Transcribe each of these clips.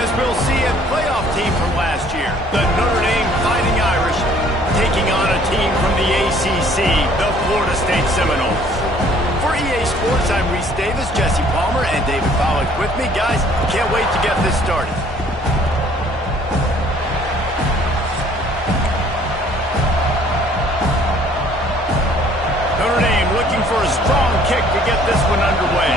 As we'll see, a playoff team from last year, the Notre Dame Fighting Irish, taking on a team from the ACC, the Florida State Seminoles. For EA Sports, I'm Reese Davis, Jesse Palmer, and David Pollack with me. Guys, can't wait to get this started. Notre Dame looking for a strong kick to get this one underway.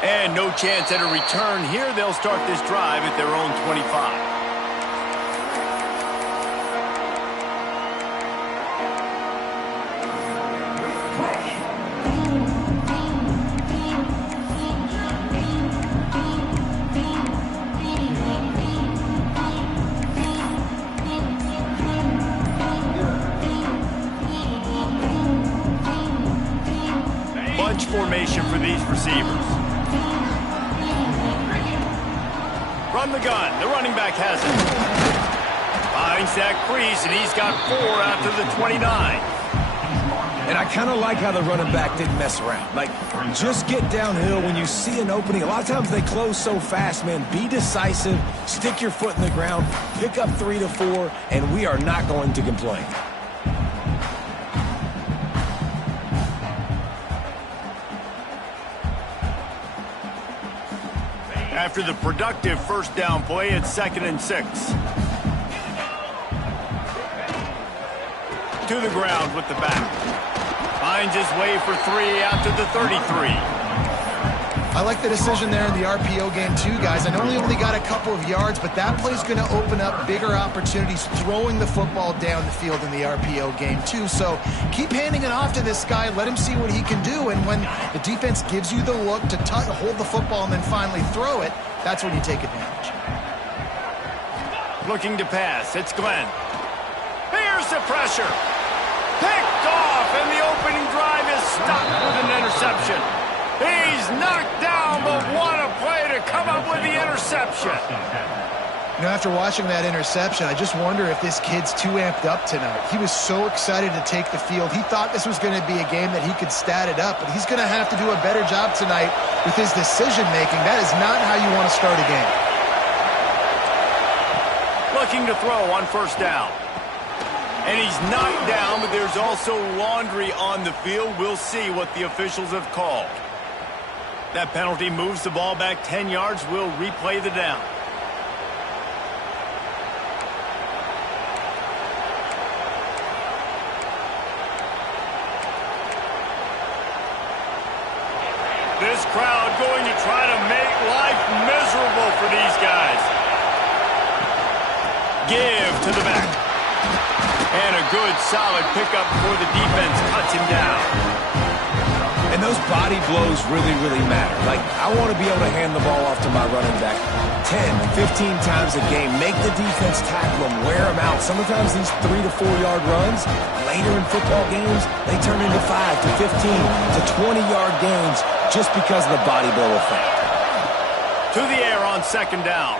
And no chance at a return here. They'll start this drive at their own 25. Bunch formation for these receivers. From the gun, the running back has it. Finds that crease, and he's got 4 out to the 29. And I kind of like how the running back didn't mess around. Like, just get downhill when you see an opening. A lot of times they close so fast, man. Be decisive, stick your foot in the ground, pick up 3 to 4, and we are not going to complain. After the productive first down play, it's 2nd and 6. To the ground with the back. Finds his way for 3 out to the 33. I like the decision there in the RPO game too, guys. I know he only got a couple of yards, but that play's going to open up bigger opportunities throwing the football down the field in the RPO game too. So keep handing it off to this guy. Let him see what he can do. And when the defense gives you the look to hold the football and then finally throw it, that's when you take advantage. Looking to pass. It's Glenn. Here's the pressure. Picked off, and the opening drive is stopped with an interception. He's knocked down, but what a play to come up with the interception. You know, after watching that interception, I just wonder if this kid's too amped up tonight. He was so excited to take the field. He thought this was going to be a game that he could stat it up, but he's going to have to do a better job tonight with his decision-making. That is not how you want to start a game. Looking to throw on first down. And he's knocked down, but there's also laundry on the field. We'll see what the officials have called. That penalty moves the ball back 10 yards. We'll replay the down. This crowd going to try to make life miserable for these guys. Give to the back. And a good, solid pickup before the defense cuts him down. And those body blows really, really matter. Like, I want to be able to hand the ball off to my running back 10, 15 times a game. Make the defense tackle him, wear him out. Sometimes these 3 to 4 yard runs, later in football games, they turn into 5 to 15 to 20 yard gains just because of the body blow effect. To the air on second down.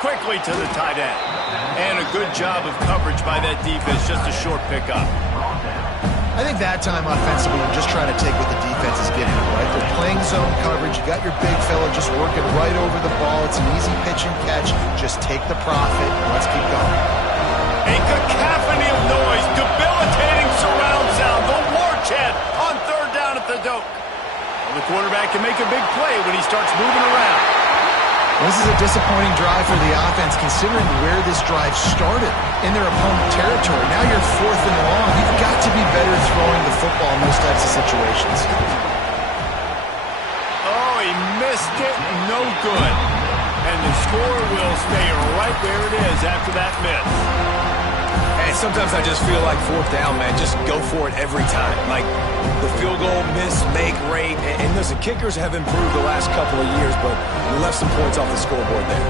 Quickly to the tight end. And a good job of coverage by that defense, just a short pickup. I think that time offensively, you're just trying to take what the defense is giving you, right? They're playing zone coverage. You got your big fella just working right over the ball. It's an easy pitch and catch. Just take the profit. Let's keep going. A cacophony of noise, debilitating surround sound. The war chant on third down at the Doak. Well, the quarterback can make a big play when he starts moving around. This is a disappointing drive for the offense, considering where this drive started in their opponent territory. Now you're 4th and long. You've got to be better throwing the football in those types of situations. Oh, he missed it. No good. And the score will stay right where it is after that miss. And sometimes I just feel like 4th down, man. Just go for it every time. Like, the field goal miss, make rate. And listen, kickers have improved the last couple of years, but we left some points off the scoreboard there.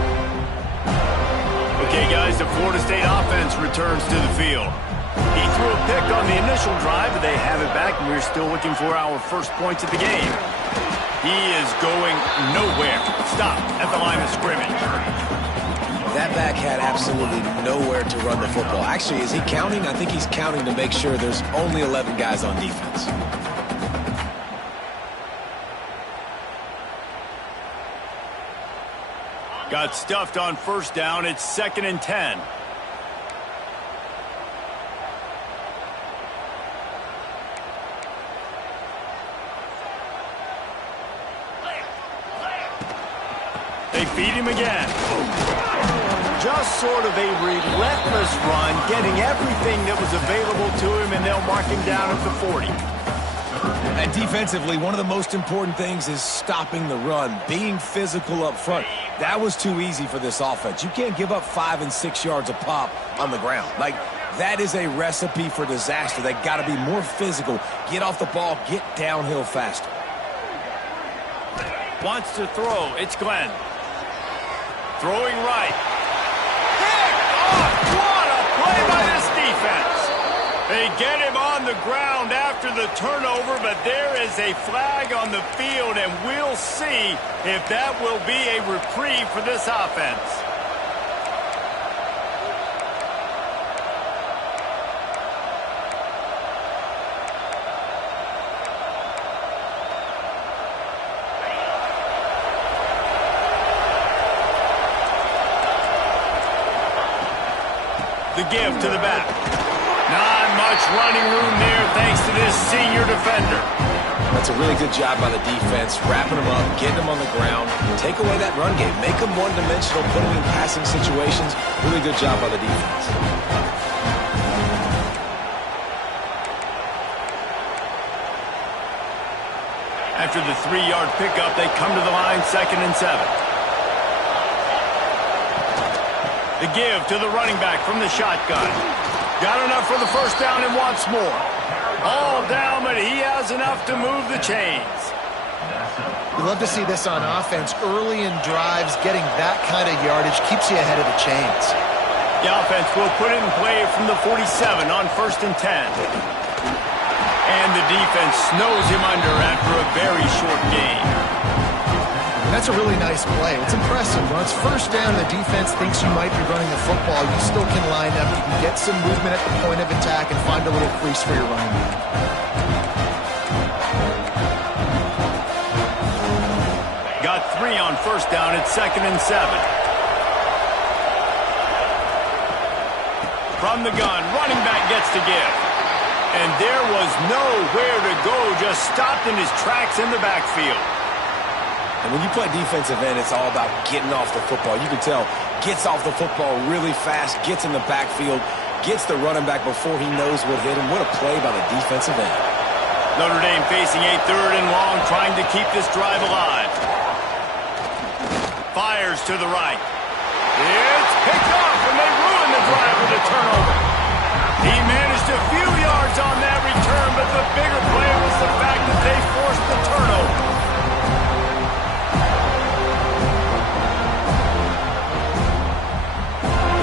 Okay, guys, the Florida State offense returns to the field. He threw a pick on the initial drive, but they have it back, and we're still looking for our first points of the game. He is going nowhere. Stop at the line of scrimmage. That back had absolutely nowhere to run the football. Actually, is he counting? I think he's counting to make sure there's only 11 guys on defense. Got stuffed on first down. It's 2nd and 10. They feed him again. Just sort of a relentless run, getting everything that was available to him, and they'll mark him down at the 40. And defensively, one of the most important things is stopping the run, being physical up front. That was too easy for this offense. You can't give up 5 and 6 yards a pop on the ground. Like, that is a recipe for disaster. They got to be more physical, get off the ball, get downhill faster. Wants to throw. It's Glenn. Throwing right. Pick off. What a play by this defense. They get him on the ground after the turnover, but there is a flag on the field, and we'll see if that will be a reprieve for this offense. The give to the back. Not much running room there thanks to this senior defender. That's a really good job by the defense, wrapping them up, getting them on the ground. Take away that run game. Make them one-dimensional, put them in passing situations. Really good job by the defense. After the 3-yard pickup, they come to the line, 2nd and 7. The give to the running back from the shotgun. Got enough for the first down and wants more. All down, but he has enough to move the chains. We love to see this on offense. Early in drives, getting that kind of yardage keeps you ahead of the chains. The offense will put it in play from the 47 on 1st and 10. And the defense snows him under after a very short gain. That's a really nice play. It's impressive. When it's first down and the defense thinks you might be running the football, you still can line up. You can get some movement at the point of attack and find a little crease for your running back. Got 3 on first down at 2nd and 7. From the gun, running back gets to give. And there was nowhere to go, just stopped in his tracks in the backfield. And when you play defensive end, it's all about getting off the football. You can tell, gets off the football really fast, gets in the backfield, gets the running back before he knows what hit him. What a play by the defensive end. Notre Dame facing a 3rd and long, trying to keep this drive alive. Fires to the right. It's picked off, and they ruin the drive with a turnover. He managed a few yards on that return, but the bigger play was the fact that they forced the turnover.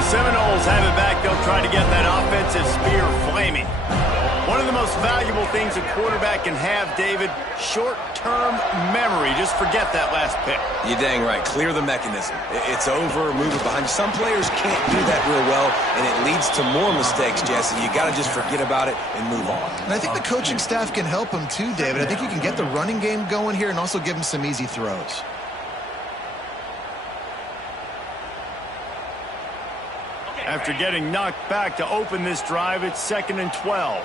Seminoles have it back. They'll try to get that offensive spear flaming. One of the most valuable things a quarterback can have, David, short-term memory. Just forget that last pick. You're dang right. Clear the mechanism. It's over, move it behind you. Some players can't do that real well, and it leads to more mistakes, Jesse. You got to just forget about it and move on. And I think the coaching staff can help him too, David. I think you can get the running game going here and also give him some easy throws. After getting knocked back to open this drive, it's 2nd and 12.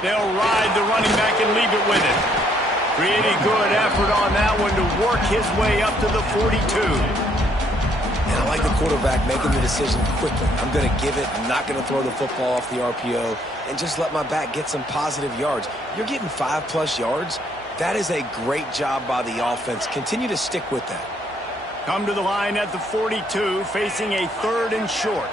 They'll ride the running back and leave it with him. Pretty good effort on that one to work his way up to the 42. And I like the quarterback making the decision quickly. I'm going to give it. I'm not going to throw the football off the RPO and just let my back get some positive yards. You're getting 5+ yards. That is a great job by the offense. Continue to stick with that. Come to the line at the 42, facing a 3rd and short.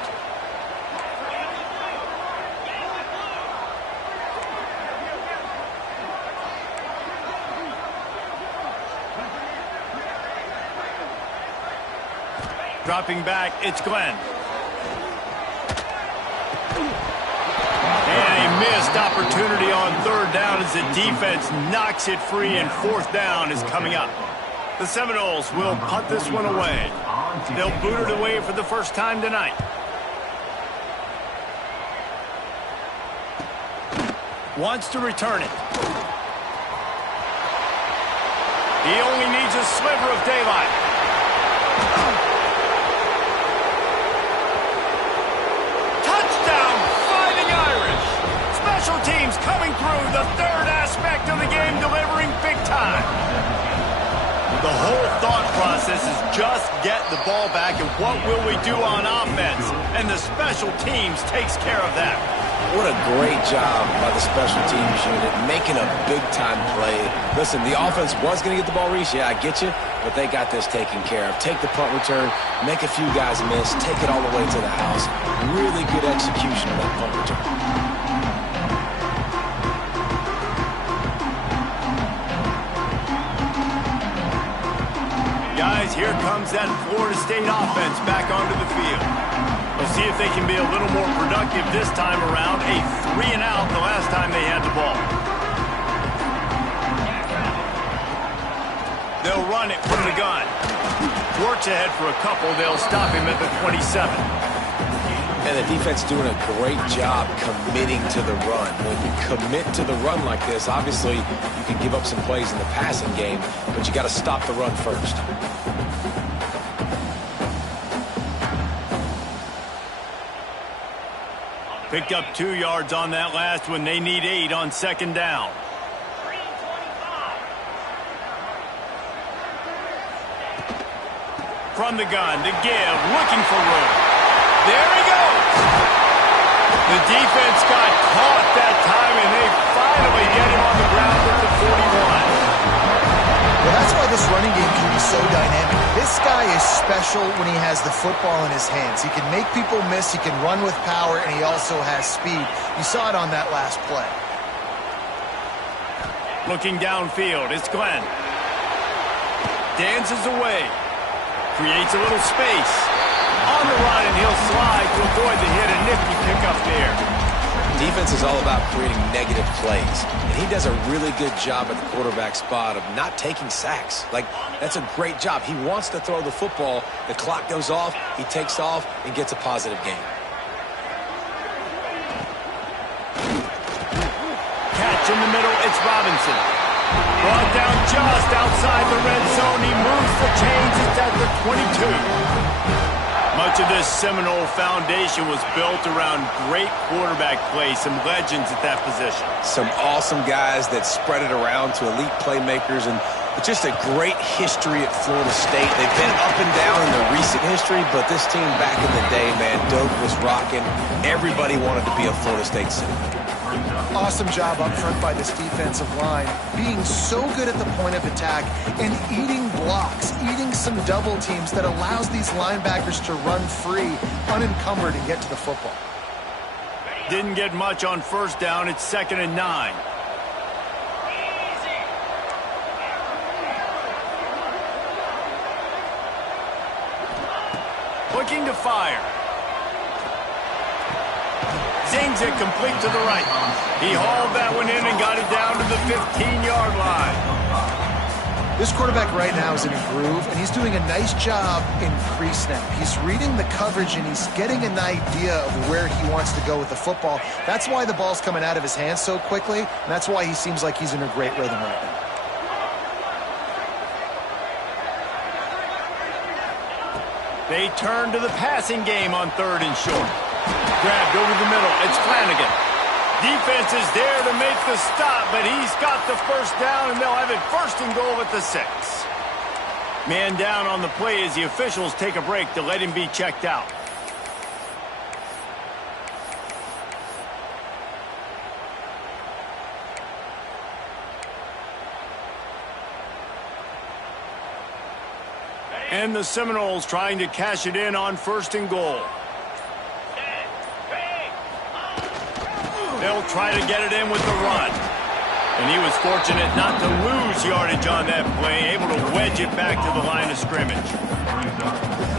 Dropping back, it's Glenn. And a missed opportunity on 3rd down as the defense knocks it free, and 4th down is coming up. The Seminoles will punt this one away. They'll boot it away for the first time tonight. Wants to return it. He only needs a sliver of daylight. Touchdown, Fighting Irish. Special teams coming through, the third aspect of the game, delivering big time. The whole thought process is just get the ball back and what will we do on offense? And the special teams takes care of that. What a great job by the special teams unit, making a big-time play. Listen, the offense was going to get the ball reached. Yeah, I get you, but they got this taken care of. Take the punt return, make a few guys miss, take it all the way to the house. Really good execution of that punt return. Guys, here comes that Florida State offense back onto the field. We'll see if they can be a little more productive this time around. A 3-and-out the last time they had the ball. They'll run it from the gun. Works ahead for a couple. They'll stop him at the 27. And the defense doing a great job committing to the run. When you commit to the run like this, obviously you can give up some plays in the passing game, but you got to stop the run first. Picked up 2 yards on that last one. They need 8 on second down. From the gun to give, looking for room. There he goes. The defense got caught that time, and they finally get him on the ground at the 41. Well, that's why this running game can be so dynamic. This guy is special when he has the football in his hands. He can make people miss, he can run with power, and he also has speed. You saw it on that last play. Looking downfield, it's Glenn. Dances away. Creates a little space. On the run, and he'll slide to avoid the hit. A nifty pickup there. Defense is all about creating negative plays, and he does a really good job at the quarterback spot of not taking sacks. Like, that's a great job. He wants to throw the football. The clock goes off, he takes off, and gets a positive gain. Catch in the middle, it's Robinson. Brought down just outside the red zone. He moves the chains. It's at the 22. Much of this Seminole foundation was built around great quarterback play, some legends at that position. Some awesome guys that spread it around to elite playmakers, and just a great history at Florida State. They've been up and down in the recent history, but this team back in the day, man, Doak was rocking. Everybody wanted to be a Florida State citizen. Awesome job up front by this defensive line, being so good at the point of attack and eating blocks, eating some double teams that allows these linebackers to run free, unencumbered, and get to the football. Didn't get much on first down. It's 2nd and 9. Looking to fire. Zings it complete to the right. He hauled that one in and got it down to the 15-yard line. This quarterback right now is in a groove, and he's doing a nice job in pre-snap. He's reading the coverage, and he's getting an idea of where he wants to go with the football. That's why the ball's coming out of his hands so quickly, and that's why he seems like he's in a great rhythm right now. They turn to the passing game on 3rd and short. Grabbed over the middle. It's Flanagan. Defense is there to make the stop, but he's got the first down, and they'll have it 1st and goal at the 6. Man down on the play as the officials take a break to let him be checked out. And the Seminoles trying to cash it in on 1st and goal. They'll try to get it in with the run. And he was fortunate not to lose yardage on that play, able to wedge it back to the line of scrimmage.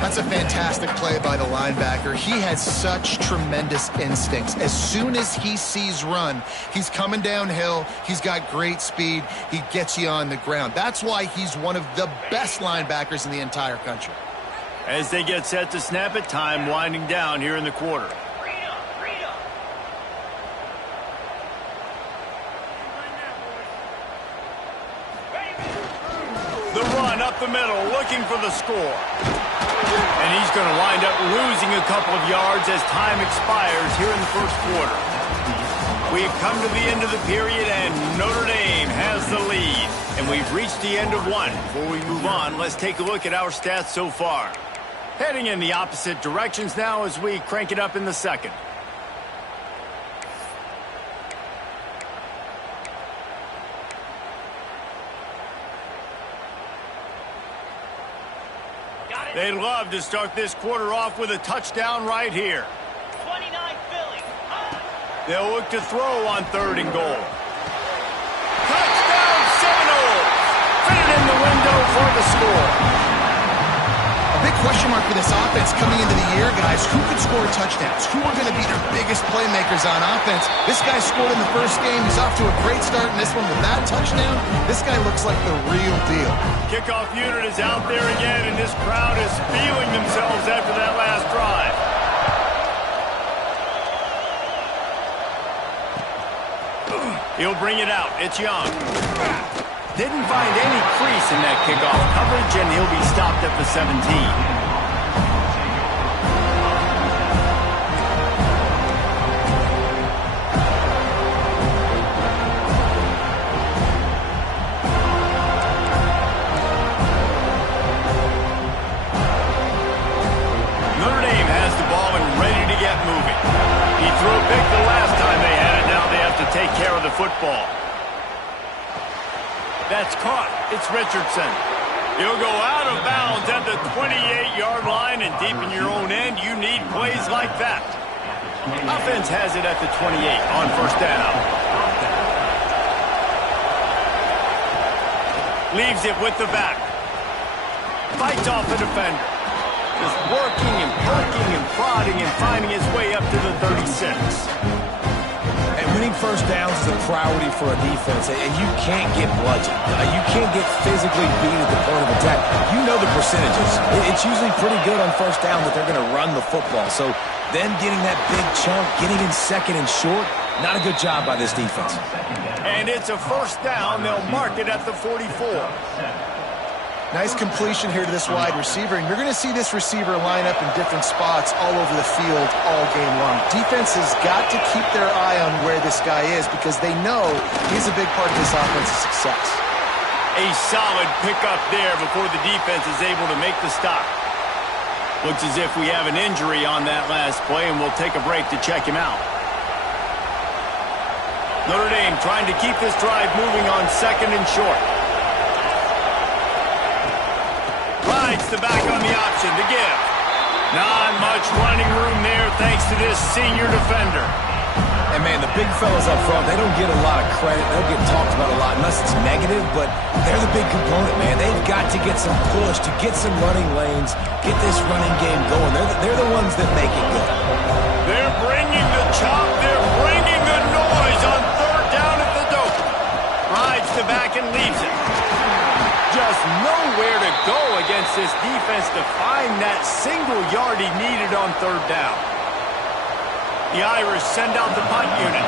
That's a fantastic play by the linebacker. He has such tremendous instincts. As soon as he sees run, he's coming downhill. He's got great speed. He gets you on the ground. That's why he's one of the best linebackers in the entire country. As they get set to snap it, time winding down here in the quarter. The run up the middle, looking for the score. And he's going to wind up losing a couple of yards as time expires here in the first quarter. We've come to the end of the period, and Notre Dame has the lead. And we've reached the end of one. Before we move on, let's take a look at our stats so far. Heading in the opposite directions now as we crank it up in the second. They'd love to start this quarter off with a touchdown right here. 29 Philly. They'll look to throw on 3rd and goal. Touchdown Seminoles! Fit it in the window for the score. A big question mark for this offense coming into the year, guys. Who could score touchdowns? Who are going to be their biggest playmakers on offense? This guy scored in the first game. He's off to a great start in this one with that touchdown. This guy looks like the real deal. Kickoff unit is out there again, and this crowd is feeling themselves after that last drive. He'll bring it out. It's Young. Didn't find any crease in that kickoff coverage, and he'll be stopped at the 17. Notre Dame has the ball and ready to get moving. He threw a pick the last time they had it. Now they have to take care of the football. That's caught. It's Richardson. He'll go out of bounds at the 28-yard line, and deep in your own end, you need plays like that. Offense has it at the 28 on 1st down. Leaves it with the back. Fights off the defender. Just working and poking and prodding and finding his way up to the 36. And winning first downs is a priority for a defense, and you can't get bludgeoned. You can't get physically beat at the point of attack. You know the percentages. It's usually pretty good on 1st down that they're going to run the football. So then getting that big chunk, getting in 2nd and short, not a good job by this defense. And it's a 1st down. They'll mark it at the 44. Nice completion here to this wide receiver, and you're going to see this receiver line up in different spots all over the field all game long. Defense has got to keep their eye on where this guy is because they know he's a big part of this offense's success. A solid pickup there before the defense is able to make the stop. Looks as if we have an injury on that last play, and we'll take a break to check him out. Notre Dame trying to keep this drive moving on 2nd and short. Rides the back on the option to give. Not much running room there thanks to this senior defender. And, man, the big fellas up front, they don't get a lot of credit. They'll get talked about a lot unless it's negative, but they're the big component, man. They've got to get some push to get some running lanes, get this running game going. They're the ones that make it go. They're bringing the chop. They're bringing the noise on 3rd down at the dope. Rides the back and leaves it. Just nowhere to go against this defense to find that single yard he needed on 3rd down. The Irish send out the punt unit.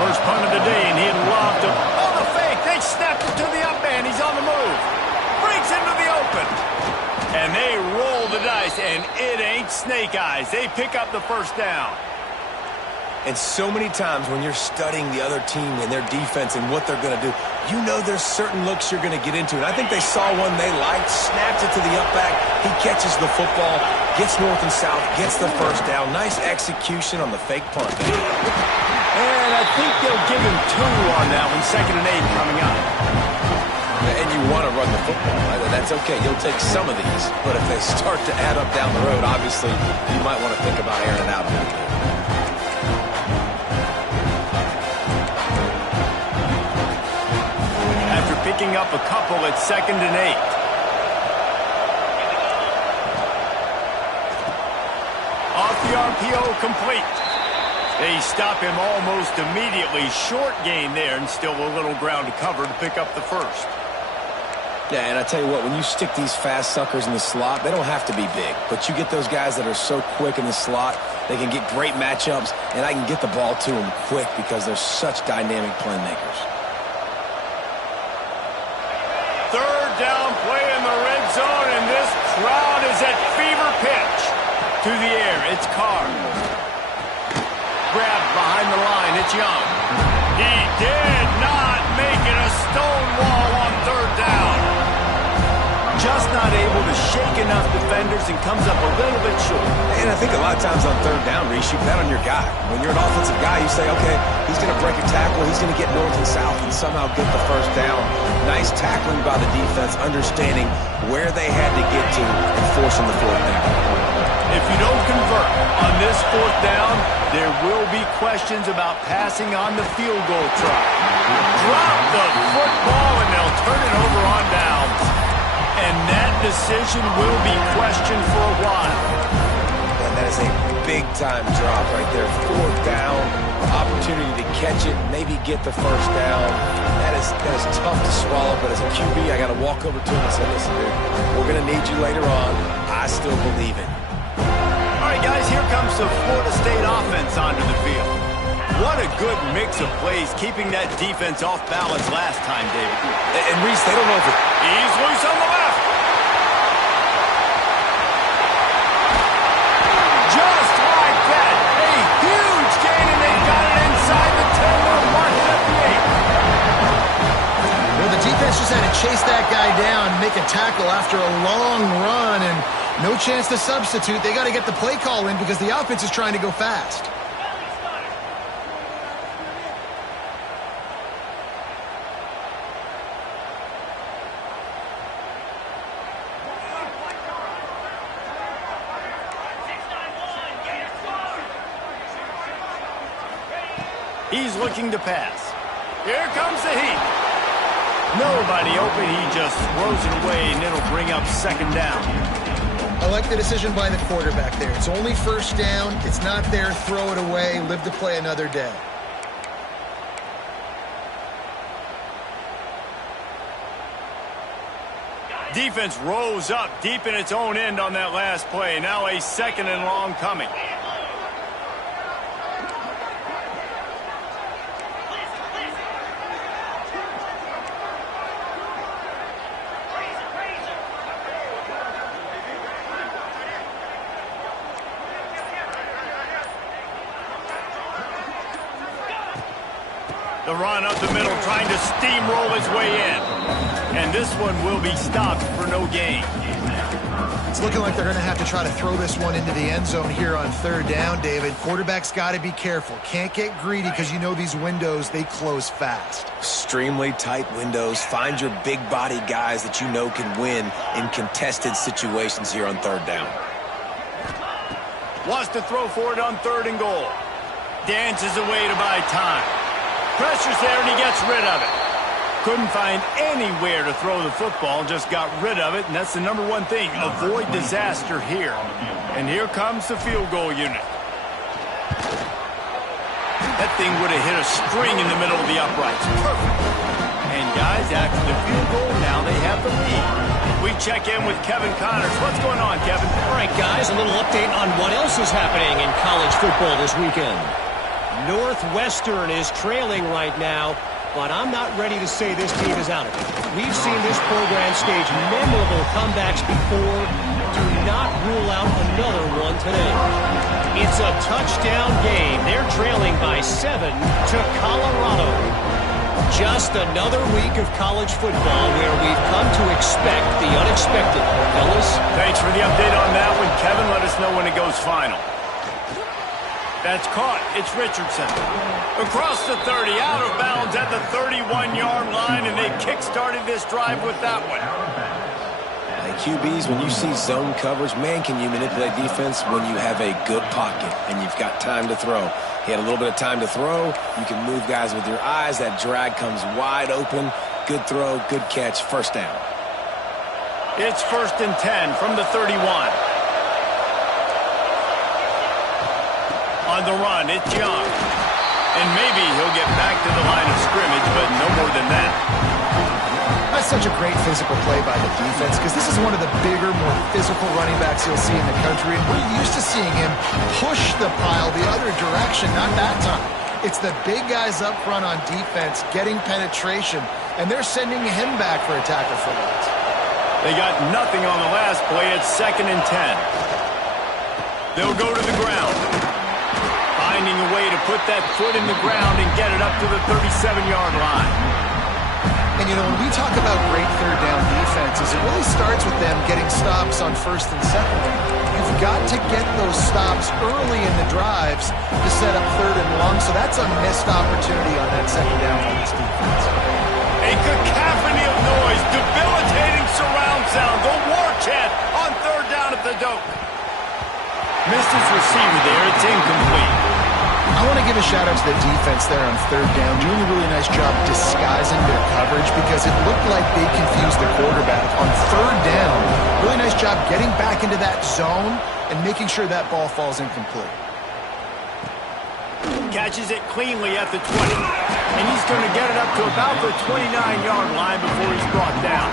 First punt of the day, and he'd love to... Oh, the fake! They snapped it to the up man. He's on the move. Breaks into the open. And they roll the dice, and it ain't snake eyes. They pick up the 1st down. And so many times when you're studying the other team and their defense and what they're going to do, you know there's certain looks you're going to get into. And I think they saw one they liked, snapped it to the up back. He catches the football, gets north and south, gets the 1st down. Nice execution on the fake punt. And I think they'll give him 2 on that one, 2nd and 8 coming up. And you want to run the football, right? That's okay. You'll take some of these. But if they start to add up down the road, obviously you might want to think about airing it out a bit. picking up a couple at 2nd and 8. Off the RPO, complete. They stop him almost immediately. Short gain there, and still a little ground to cover to pick up the first. Yeah, and I tell you what, when you stick these fast suckers in the slot, they don't have to be big. But you get those guys that are so quick in the slot, they can get great matchups, and I can get the ball to them quick because they're such dynamic playmakers. Third down play in the red zone, and this crowd is at fever pitch. To the air, it's Carr. Grabbed behind the line, it's Young. He did not make it a stone wall on 3rd down. Just not able to shake enough defenders and comes up a little bit short. And I think a lot of times on 3rd down, Reese, you bet on your guy. When you're an offensive guy, you say, okay, he's going to break a tackle, he's going to get north and south and somehow get the 1st down. Nice tackling by the defense, understanding where they had to get to and forcing the 4th down. If you don't convert on this 4th down, there will be questions about passing on the field goal try. Drop the football and they'll turn it over on downs. And that decision will be questioned for a while. And that is a big-time drop right there. 4th down, opportunity to catch it, maybe get the 1st down. That is tough to swallow, but as a QB, I got to walk over to him and say, listen, dude, we're going to need you later on. I still believe it. All right, guys, here comes the Florida State offense onto the field. What a good mix of plays, keeping that defense off balance last time, David. And Reese, they don't know if it... He's loose on the left. Just like that. A huge gain, and they've got it inside the 10. They're marking up the 8. Well, the defense just had to chase that guy down, make a tackle after a long run, and no chance to substitute. They got to get the play call in because the offense is trying to go fast. He's looking to pass. Here comes the heat. Nobody open. He just throws it away, and it'll bring up 2nd down. I like the decision by the quarterback there. It's only 1st down. It's not there. Throw it away. Live to play another day. Defense rose up deep in its own end on that last play. Now a 2nd and long coming. The run up the middle, trying to steamroll his way in. And this one will be stopped for no gain. It's looking like they're going to have to try to throw this one into the end zone here on 3rd down, David. Quarterback's got to be careful. Can't get greedy because you know these windows, they close fast. Extremely tight windows. Find your big body guys that you know can win in contested situations here on 3rd down. Wants to throw for it on 3rd and goal. Dances away to buy time. Pressure's there, and he gets rid of it. Couldn't find anywhere to throw the football, just got rid of it, and that's the number one thing. Avoid disaster here. And here comes the field goal unit. That thing would have hit a string in the middle of the uprights. Perfect. And guys, after the field goal, now they have the lead. We check in with Kevin Connors. What's going on, Kevin? All right, guys, a little update on what else is happening in college football this weekend. Northwestern is trailing right now, but I'm not ready to say this team is out of it. We've seen this program stage memorable comebacks before. Do not rule out another one today. It's a touchdown game. They're trailing by 7 to Colorado. Just another week of college football where we've come to expect the unexpected, fellas. Thanks for the update on that one, Kevin. Let us know when it goes final. That's caught. It's Richardson. Across the 30, out of bounds at the 31-yard line, and they kick-started this drive with that one. Hey, QBs, when you see zone coverage, man, can you manipulate defense when you have a good pocket and you've got time to throw. He had a little bit of time to throw. You can move guys with your eyes. That drag comes wide open. Good throw, good catch, first down. It's 1st and 10 from the 31. On the run, it's Young. And maybe he'll get back to the line of scrimmage, but no more than that. That's such a great physical play by the defense because this is one of the bigger, more physical running backs you'll see in the country. And we're used to seeing him push the pile the other direction, not that time. It's the big guys up front on defense getting penetration, and they're sending him back for a tackle for loss. They got nothing on the last play. It's 2nd and 10. They'll go to the ground. Finding a way to put that foot in the ground and get it up to the 37-yard line. And, you know, when we talk about great third down defenses, it really starts with them getting stops on 1st and 2nd down. You've got to get those stops early in the drives to set up 3rd and long, so that's a missed opportunity on that 2nd down for this defense. A cacophony of noise, debilitating surround sound, the war chant on 3rd down at the dope. Missed his receiver there, it's incomplete. I want to give a shout-out to the defense there on 3rd down, doing a really nice job disguising their coverage because it looked like they confused the quarterback. On 3rd down, really nice job getting back into that zone and making sure that ball falls incomplete. Catches it cleanly at the 20, and he's going to get it up to about the 29-yard line before he's brought down.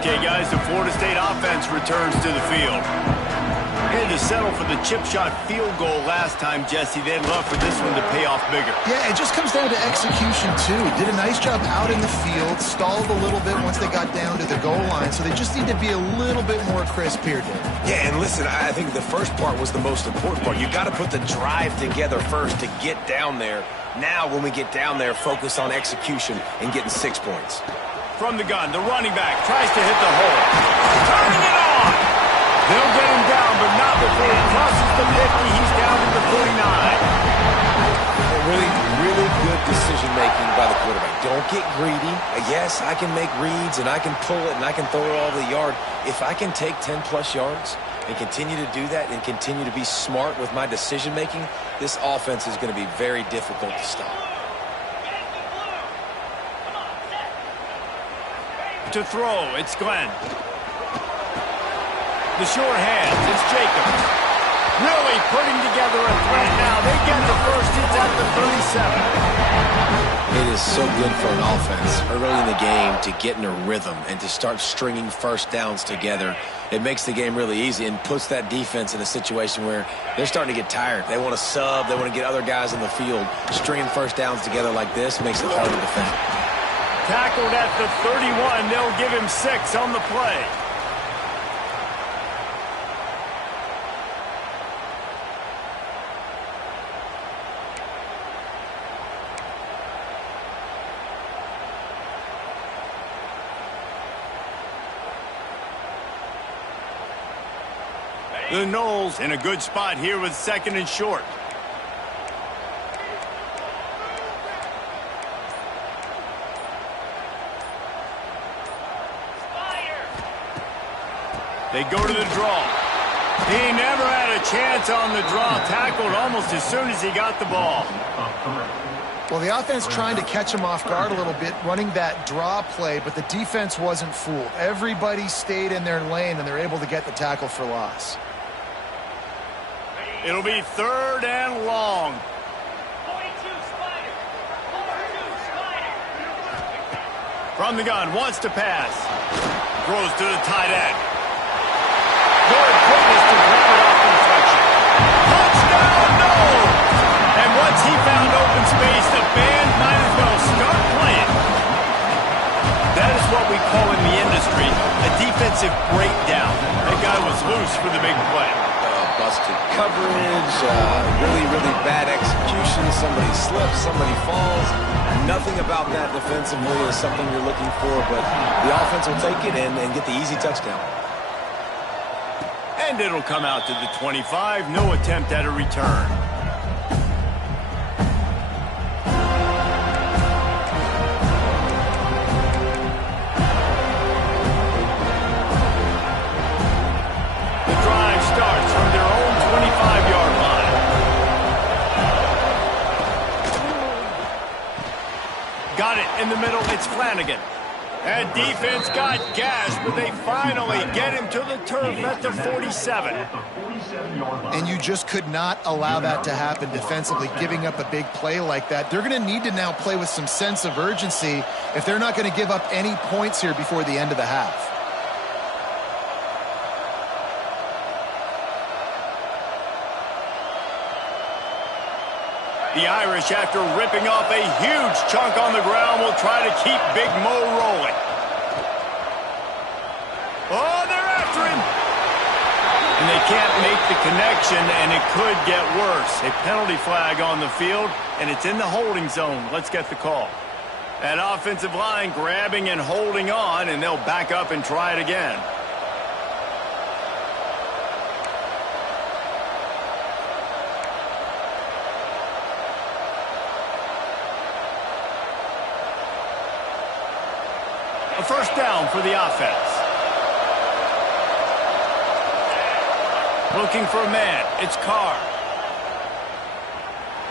Okay, guys, the Florida State offense returns to the field. Had to settle for the chip shot field goal last time, Jesse. They'd love for this one to pay off bigger. Yeah, it just comes down to execution, too. Did a nice job out in the field, stalled a little bit once they got down to the goal line, so they just need to be a little bit more crisp here, Dave. Yeah, and listen, I think the first part was the most important part. You got to put the drive together first to get down there. Now, when we get down there, focus on execution and getting 6 points. From the gun, the running back tries to hit the hole. Turning it on! They'll get him down, but not before he crosses the 50. He's down to the 49. Really good decision-making by the quarterback. Don't get greedy. Yes, I can make reads, and I can pull it, and I can throw it all over the yard. If I can take 10-plus yards and continue to do that and continue to be smart with my decision-making, this offense is going to be very difficult to stop. To throw, it's Glenn. The short hands, it's Jacobs. Really putting together a threat now. They get the first, it's at the 37. It is so good for an offense early in the game to get in a rhythm and to start stringing first downs together. It makes the game really easy and puts that defense in a situation where they're starting to get tired. They want to sub, they want to get other guys on the field. Stringing first downs together like this makes it hard to defend. Tackled at the 31. They'll give him 6 on the play. The Noles in a good spot here with 2nd and short. They go to the draw. He never had a chance on the draw. Tackled almost as soon as he got the ball. Well, the offense trying to catch him off guard a little bit, running that draw play, but the defense wasn't fooled. Everybody stayed in their lane, and they're able to get the tackle for loss. It'll be 3rd and long. 42 Spider. 42 Spider. From the gun, wants to pass. Throws to the tight end. Good quickness to grab it off the deflection. Touchdown, no! And once he found open space, the band might as well start playing. That is what we call in the industry a defensive breakdown. That guy was loose for the big play. Busted coverage, really bad execution. Somebody slips, somebody falls. Nothing about that defensively is something you're looking for, but the offense will take it and get the easy touchdown. And it'll come out to the 25. No attempt at a return. Got it in the middle. It's Flanagan. And defense got gashed, but they finally get him to the turf at the 47. And you just could not allow that to happen defensively, giving up a big play like that. They're going to need to now play with some sense of urgency if they're not going to give up any points here before the end of the half. The Irish, after ripping off a huge chunk on the ground, will try to keep Big Mo rolling. Oh, they're after him! And they can't make the connection, and it could get worse. A penalty flag on the field, and it's in the holding zone. Let's get the call. That offensive line grabbing and holding on, and they'll back up and try it again. A first down for the offense. Looking for a man. It's Carr.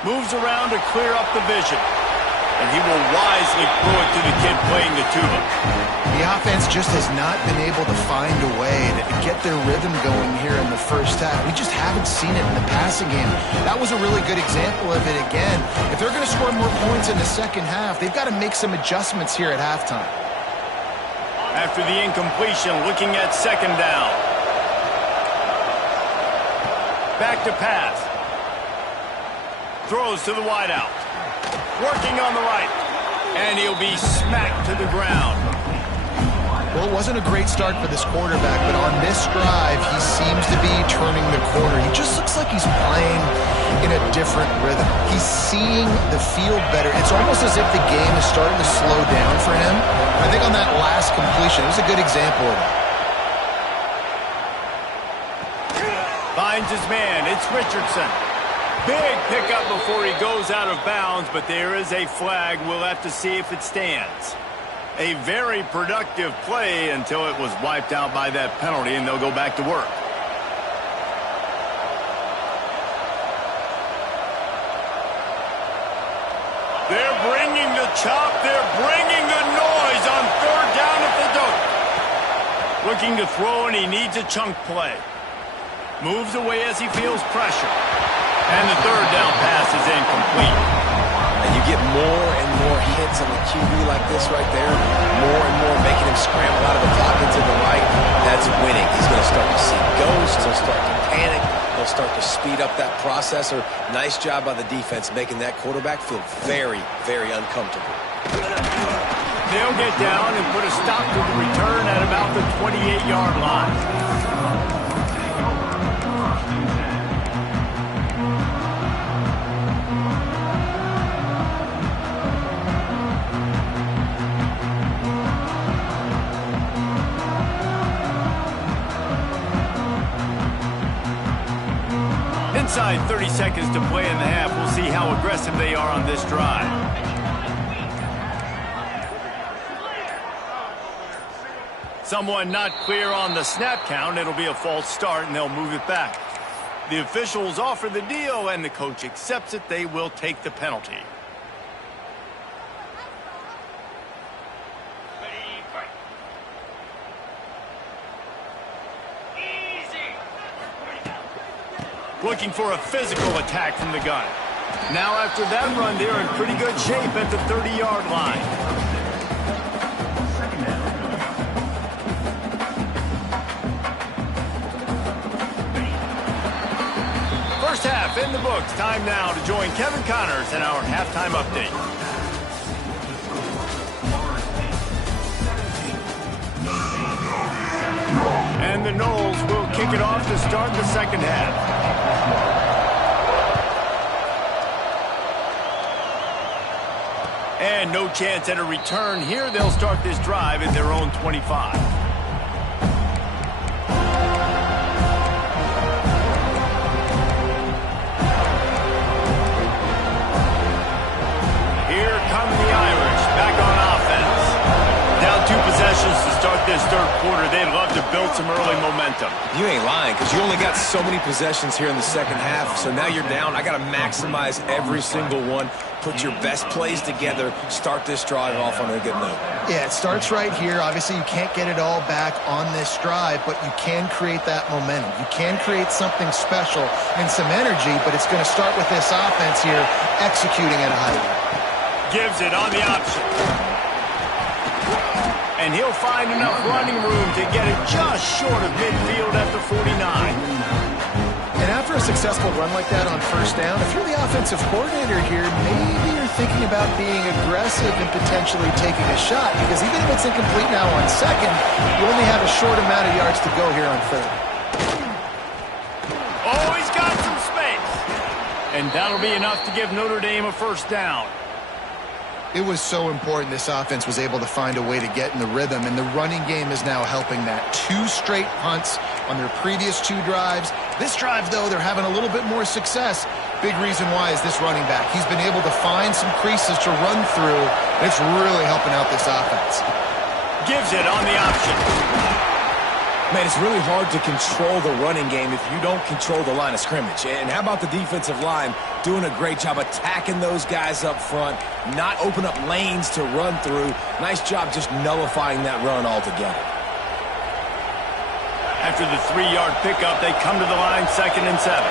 Moves around to clear up the vision. And he will wisely throw it to the kid playing the tuba. The offense just has not been able to find a way to get their rhythm going here in the first half. We just haven't seen it in the passing game. That was a really good example of it again. If they're going to score more points in the second half, they've got to make some adjustments here at halftime. After the incompletion, looking at second down. Back to pass. Throws to the wideout. Working on the right. And he'll be smacked to the ground. Well, it wasn't a great start for this quarterback, but on this drive, he seems to be turning the corner. He just looks like he's playing in a different rhythm. He's seeing the field better. It's almost as if the game is starting to slow down for him. I think on that last completion, it was a good example of that. Finds his man. It's Richardson. Big pickup before he goes out of bounds, but there is a flag. We'll have to see if it stands. A very productive play until it was wiped out by that penalty, and they'll go back to work. They're bringing the chop. They're bringing the noise on third down at the dope. Looking to throw, and he needs a chunk play. Moves away as he feels pressure. And the third down pass is incomplete. And you get more and more hits on the QB like this right there. More and more making him scramble out of the pocket to the right. That's winning. He's going to start to see ghosts. He'll start to panic. He'll start to speed up that processor. Nice job by the defense making that quarterback feel very, very uncomfortable. They'll get down and put a stop to the return at about the 28-yard line. Inside 30 seconds to play in the half. We'll see how aggressive they are on this drive. Someone not clear on the snap count. It'll be a false start, and they'll move it back. The officials offer the deal, and the coach accepts it. They will take the penalty. Looking for a physical attack from the gun. Now after that run, they're in pretty good shape at the 30-yard line. First half in the books. Time now to join Kevin Connors in our halftime update. And the Noles will kick it off to start the second half. And no chance at a return here. They'll start this drive at their own 25. Here come the Irish back on offense. Down 2 possessions to start this third quarter. They'd love to build built some early momentum. You ain't lying, because you only got so many possessions here in the second half, so now you're down. I got to maximize every single one, put your best plays together, start this drive off on a good note. Yeah, it starts right here. Obviously, you can't get it all back on this drive, but you can create that momentum. You can create something special and some energy, but it's going to start with this offense here executing at a high level. Gives it on the option. And he'll find enough running room to get it just short of midfield at the 49. And after a successful run like that on first down, if you're the offensive coordinator here, maybe you're thinking about being aggressive and potentially taking a shot, because even if it's incomplete now on second, you only have a short amount of yards to go here on third. Oh, he's got some space. And that'll be enough to give Notre Dame a first down. It was so important this offense was able to find a way to get in the rhythm, and the running game is now helping that. 2 straight punts on their previous 2 drives. This drive, though, they're having a little bit more success. Big reason why is this running back. He's been able to find some creases to run through, and it's really helping out this offense. Gives it on the option. Man, it's really hard to control the running game if you don't control the line of scrimmage. And how about the defensive line doing a great job attacking those guys up front, not open up lanes to run through. Nice job just nullifying that run altogether. After the 3-yard pickup, they come to the line 2nd and 7.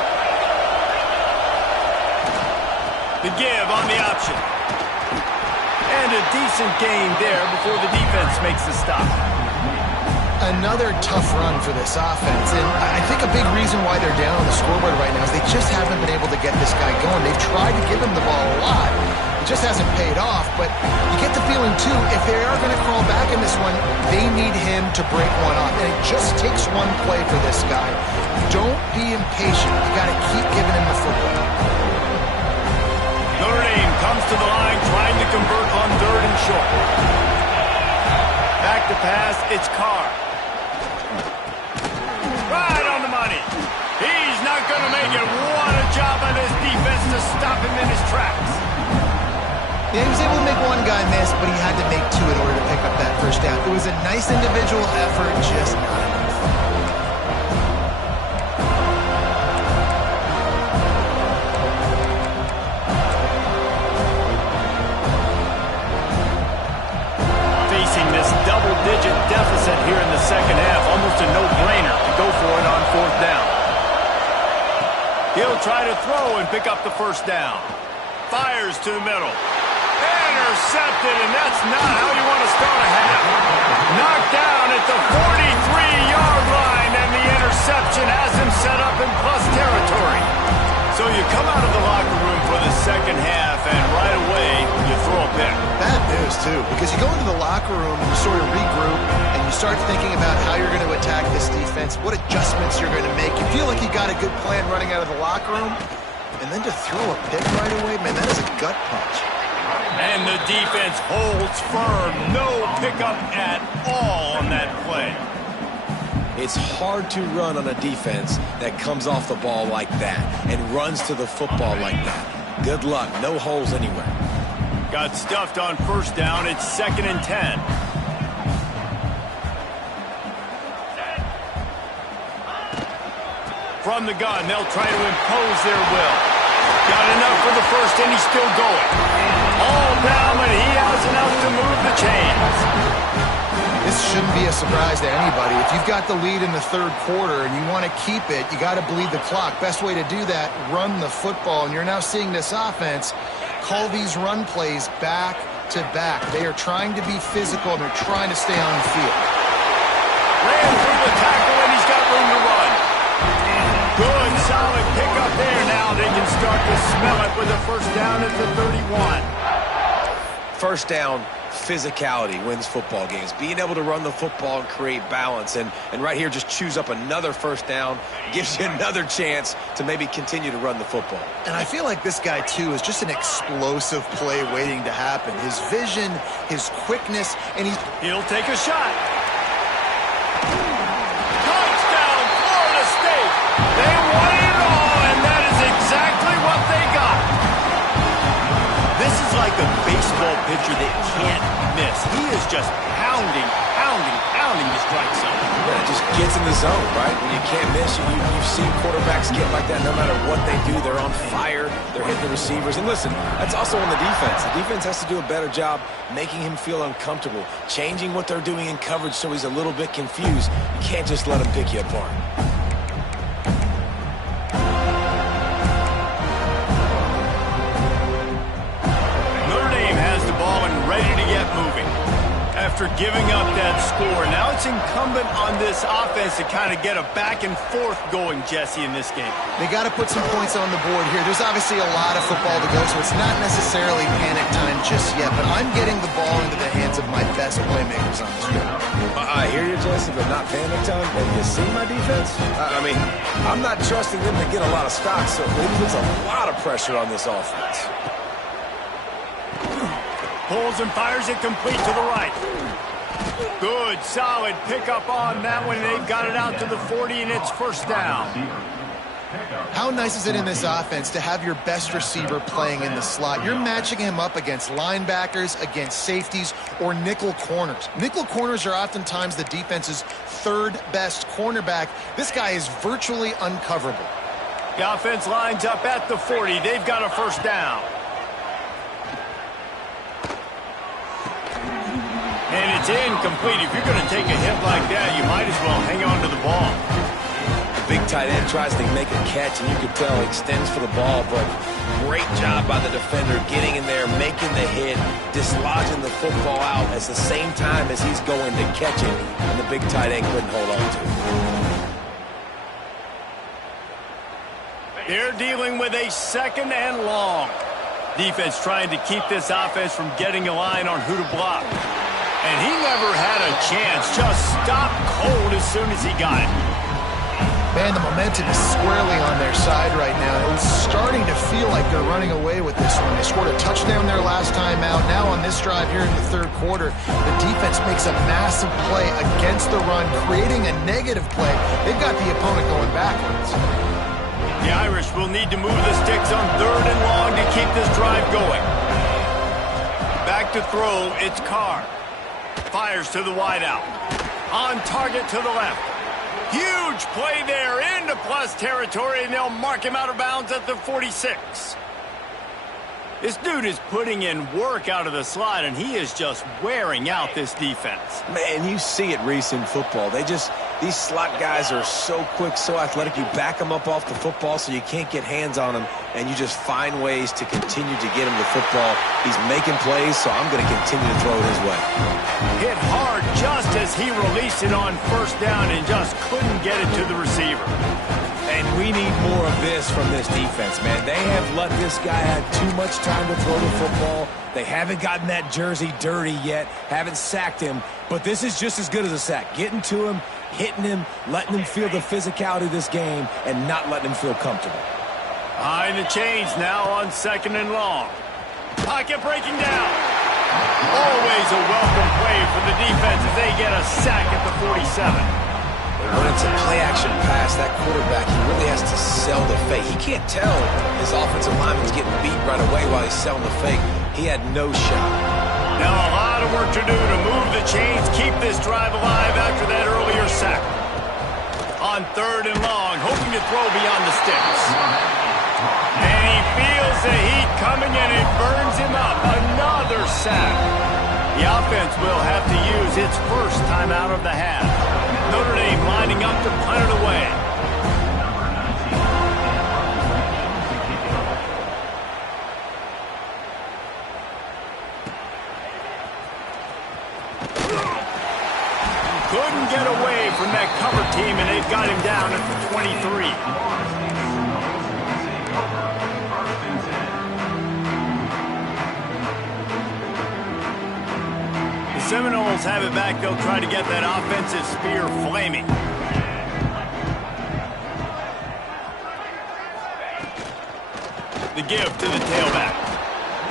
The give on the option. And a decent gain there before the defense makes the stop. Another tough run for this offense, and I think a big reason why they're down on the scoreboard right now is they just haven't been able to get this guy going. They've tried to give him the ball a lot. It just hasn't paid off, but you get the feeling, too, if they are going to crawl back in this one, they need him to break one off, and it just takes one play for this guy. Don't be impatient. You got to keep giving him the football. Notre Dame comes to the line trying to convert on 3rd and short. Back to pass, it's Carr. Right on the money. He's not going to make it. What a job on this defense to stop him in his tracks. Yeah, he was able to make one guy miss, but he had to make 2 in order to pick up that first down. It was a nice individual effort, just not enough. Facing this double-digit deficit here in the second half, almost a no-brainer to go for it on 4th down. He'll try to throw and pick up the first down. Fires to the middle. Intercepted, and that's not how you want to start a half. Knocked down at the 43-yard line, and the interception has him set up in plus territory. So you come out of the locker room for the second half, and right away, you throw a pick. Bad news, too, because you go into the locker room, you sort of regroup, and you start thinking about how you're going to attack this defense, what adjustments you're going to make. You feel like you got a good plan running out of the locker room, and then to throw a pick right away, man, that is a gut punch. And the defense holds firm. No pickup at all on that play. It's hard to run on a defense that comes off the ball like that and runs to the football like that. Good luck. No holes anywhere. Got stuffed on first down. It's 2nd and 10. From the gun, they'll try to impose their will. Got enough for the first, and he's still going. All down, but he has enough to move the chains. This shouldn't be a surprise to anybody. If you've got the lead in the 3rd quarter and you want to keep it, you got to bleed the clock. Best way to do that, run the football. And you're now seeing this offense call these run plays back to back. They are trying to be physical, and they're trying to stay on the field. Ran through the tackle, and he's got room to run. Good, solid pickup there. Now they can start to smell it with a first down at the 31. First down, physicality wins football games. Being able to run the football and create balance. And right here, just choose up another first down. Gives you another chance to maybe continue to run the football. And I feel like this guy, too, is just an explosive play waiting to happen. His vision, his quickness, and he'll take a shot. Touchdown, Florida State. They won it all, and that is exactly what they got. This is like a baseball pitcher that can't miss. He is just pounding wanting the strike zone. Yeah, it just gets in the zone, right? When you can't miss, you've seen quarterbacks get like that no matter what they do. They're on fire. They're hitting the receivers. And listen, that's also on the defense. The defense has to do a better job making him feel uncomfortable, changing what they're doing in coverage so he's a little bit confused. You can't just let him pick you apart. Notre Dame has the ball and ready to get moving. After giving up that score, now it's incumbent on this offense to kind of get a back and forth going, Jesse, in this game. They got to put some points on the board here. There's obviously a lot of football to go, so it's not necessarily panic time just yet, but I'm getting the ball into the hands of my best playmakers on this field. I hear you, Jesse, but not panic time. Have you seen my defense? I mean, I'm not trusting them to get a lot of stops, so it puts a lot of pressure on this offense. Pulls and fires it complete to the right. Good, solid pickup on that one. They've got it out to the 40, and it's first down. How nice is it in this offense to have your best receiver playing in the slot? You're matching him up against linebackers, against safeties, or nickel corners. Nickel corners are oftentimes the defense's third best cornerback. This guy is virtually uncoverable. The offense lines up at the 40. They've got a first down. And it's incomplete. If you're going to take a hit like that, you might as well hang on to the ball. Big tight end tries to make a catch, and you can tell he extends for the ball, but great job by the defender getting in there, making the hit, dislodging the football out at the same time as he's going to catch it, and the big tight end couldn't hold on to it. They're dealing with a second and long. Defense trying to keep this offense from getting a line on who to block. And he never had a chance. Just stopped cold as soon as he got it. Man, the momentum is squarely on their side right now. It's starting to feel like they're running away with this one. They scored a touchdown their last time out. Now on this drive here in the third quarter, the defense makes a massive play against the run, creating a negative play. They've got the opponent going backwards. The Irish will need to move the sticks on third and long to keep this drive going. Back to throw, it's Carr. Fires to the wideout. On target to the left. Huge play there into plus territory, and they'll mark him out of bounds at the 46. This dude is putting in work out of the slot, and he is just wearing out this defense. Man, you see it, Reese, in football. These slot guys are so quick, so athletic. You back them up off the football so you can't get hands on them, and you just find ways to continue to get him the football. He's making plays, so I'm going to continue to throw it his way. Hit hard just as he released it on first down and just couldn't get it to the receiver. And we need more of this from this defense, man. They have let this guy have too much time to throw the football. They haven't gotten that jersey dirty yet, haven't sacked him, but this is just as good as a sack. Getting to him, hitting him, letting him feel the physicality of this game, and not letting him feel comfortable. Behind the chains now on second and long. Pocket breaking down. Always a welcome play for the defense as they get a sack at the 47. When it's a play-action pass, that quarterback, he really has to sell the fake. He can't tell his offensive lineman's getting beat right away while he's selling the fake. He had no shot. Now a lot of work to do to move the chains, keep this drive alive after that earlier sack. On third and long, hoping to throw beyond the sticks. And he feels the heat coming and it burns him up. Another sack. The offense will have to use its first time out of the half. Notre Dame lining up to punt it away. Couldn't get away from that cover team, and they've got him down at the 23. The Seminoles have it back. They'll try to get that offensive spear flaming. The give to the tailback.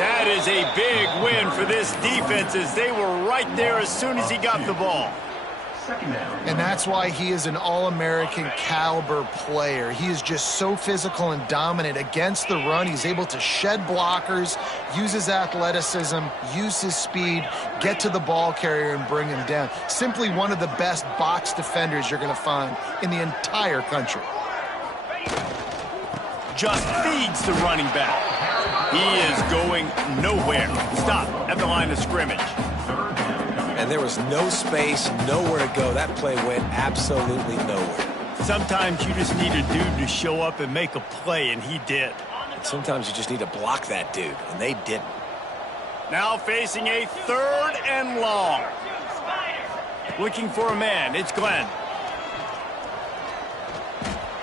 That is a big win for this defense as they were right there as soon as he got the ball. And that's why he is an All-American caliber player. He is just so physical and dominant against the run. He's able to shed blockers, use his athleticism, use his speed, get to the ball carrier and bring him down. Simply one of the best box defenders you're going to find in the entire country. Just feeds the running back. He is going nowhere. Stop at the line of scrimmage. And there was no space, nowhere to go. That play went absolutely nowhere. Sometimes you just need a dude to show up and make a play, and he did. And sometimes you just need to block that dude, and they didn't. Now facing a 3rd and long. Looking for a man. It's Glenn.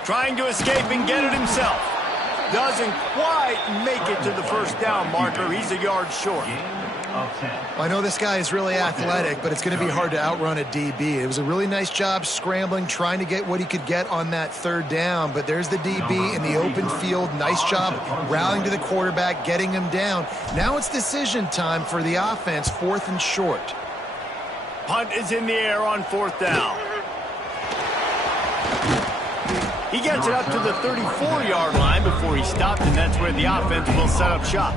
Trying to escape and get it himself. Doesn't quite make it to the first down marker. He's a yard short. Well, I know this guy is really athletic, but it's going to be hard to outrun a DB. It was a really nice job scrambling, trying to get what he could get on that 3rd down, but there's the DB in the open field. Nice job rallying to the quarterback, getting him down. Now it's decision time for the offense, 4th and short. Punt is in the air on 4th down. He gets it up to the 34-yard line before he stopped, and that's where the offense will set up shop.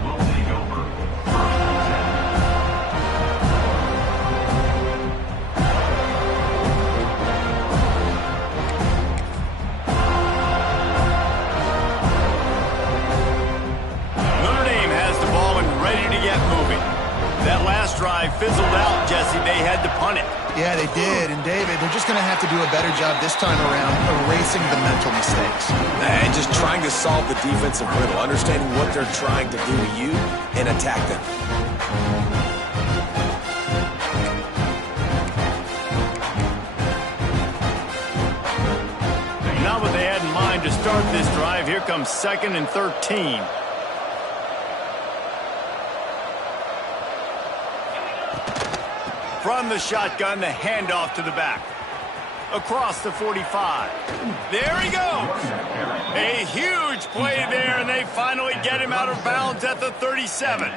That last drive fizzled out, Jesse. They had to punt it. Yeah, they did. And, David, they're just going to have to do a better job this time around erasing the mental mistakes. And just trying to solve the defensive riddle, understanding what they're trying to do to you and attack them. Not what they had in mind to start this drive. Here comes 2nd and 13. From the shotgun, the handoff to the back. Across the 45. There he goes. A huge play there, and they finally get him out of bounds at the 37.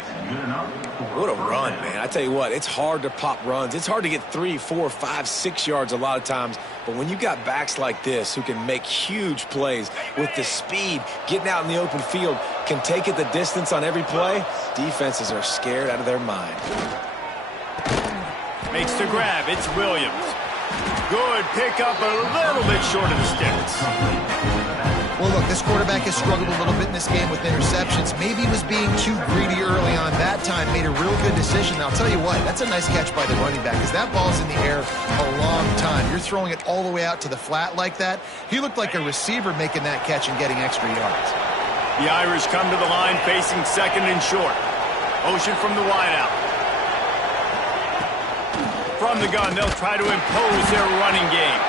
What a run, man. I tell you what, it's hard to pop runs. It's hard to get 3, 4, 5, 6 yards a lot of times. But when you got backs like this who can make huge plays with the speed, getting out in the open field, can take it the distance on every play, defenses are scared out of their mind. Makes the grab. It's Williams. Good pickup, a little bit short of the sticks. Well, look, this quarterback has struggled a little bit in this game with interceptions. Maybe he was being too greedy early on that time, made a real good decision. And I'll tell you what, that's a nice catch by the running back because that ball's in the air a long time. You're throwing it all the way out to the flat like that. He looked like a receiver making that catch and getting extra yards. The Irish come to the line facing 2nd and short. Motion from the wideout. From the gun, they'll try to impose their running game.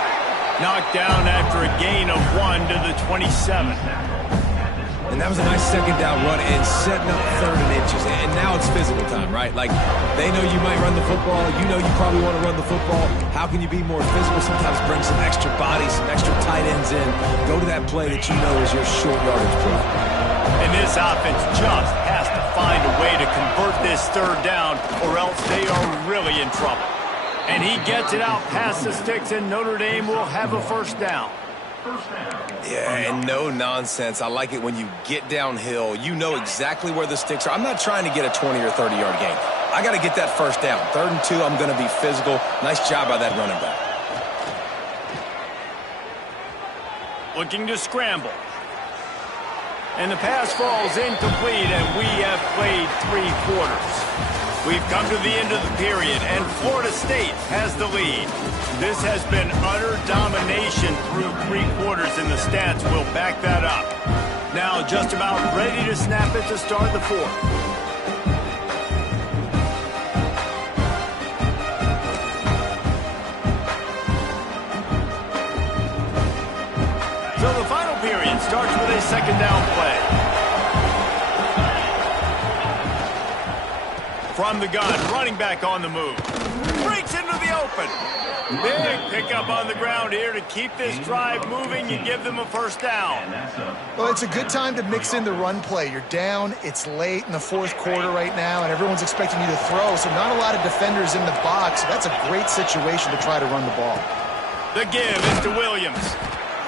Knocked down after a gain of 1 to the 27. And that was a nice 2nd down run and setting up 3rd and inches. And now it's physical time, right? Like, they know you might run the football. You know you probably want to run the football. How can you be more physical? Sometimes bring some extra bodies, some extra tight ends in. Go to that play that you know is your short yardage play. And this offense just has to find a way to convert this 3rd down, or else they are really in trouble. And he gets it out past the sticks, and Notre Dame will have a 1st down. Yeah, and no nonsense. I like it when you get downhill. You know exactly where the sticks are. I'm not trying to get a 20 or 30-yard gain. I got to get that 1st down. 3rd and 2, I'm going to be physical. Nice job by that running back. Looking to scramble. And the pass falls incomplete, and we have played 3 quarters. We've come to the end of the period, and Florida State has the lead. This has been utter domination through 3 quarters, and the stats will back that up. Now just about ready to snap it to start the 4th. So the final period starts with a 2nd down play. From the gun, running back on the move. Breaks into the the open. Big pickup on the ground here to keep this drive moving and give them a first down. Well, it's a good time to mix in the run play. You're down, it's late in the fourth quarter right now, and everyone's expecting you to throw, so not a lot of defenders in the box. So that's a great situation to try to run the ball. The give is to Williams.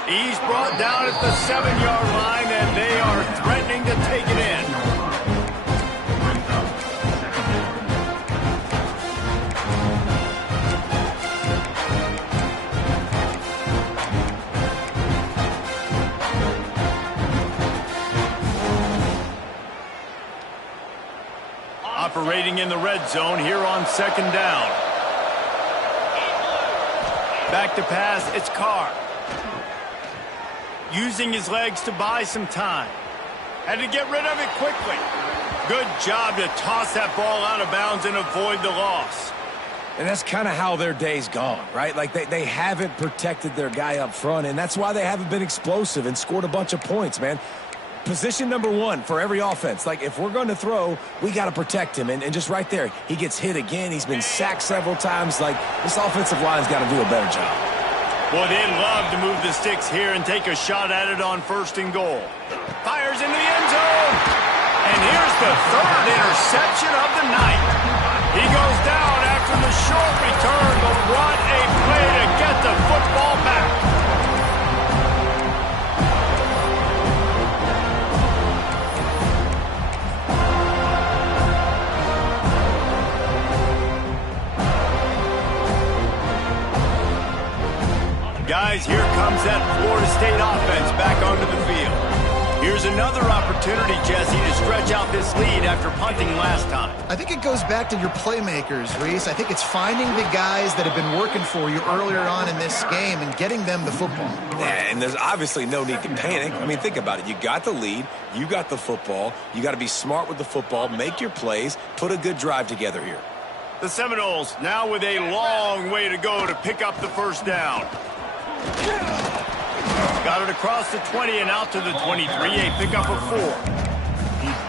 He's brought down at the 7-yard line, and they are threatening to take it in. Operating in the red zone here on second down. Back to pass, it's Carr. Using his legs to buy some time. Had to get rid of it quickly. Good job to toss that ball out of bounds and avoid the loss. And that's kind of how their day's gone, right? Like they haven't protected their guy up front, and that's why they haven't been explosive and scored a bunch of points, man. Position number one for every offense. Like, if we're going to throw, we got to protect him. And just right there, he gets hit again. He's been sacked several times. Like, this offensive line's got to do a better job. Well, they'd love to move the sticks here and take a shot at it on 1st and goal. Fires into the end zone. And here's the 3rd interception of the night. He goes down after the short return, but what a play to get the football back. Guys, here comes that Florida State offense back onto the field. Here's another opportunity, Jesse, to stretch out this lead after punting last time. I think it goes back to your playmakers, Reese. I think it's finding the guys that have been working for you earlier on in this game and getting them the football. Yeah, and there's obviously no need to panic. I mean, think about it. You got the lead. You got the football. You got to be smart with the football, make your plays, put a good drive together here. The Seminoles now with a long way to go to pick up the first down. Got it across the 20 and out to the 23, a pickup of 4.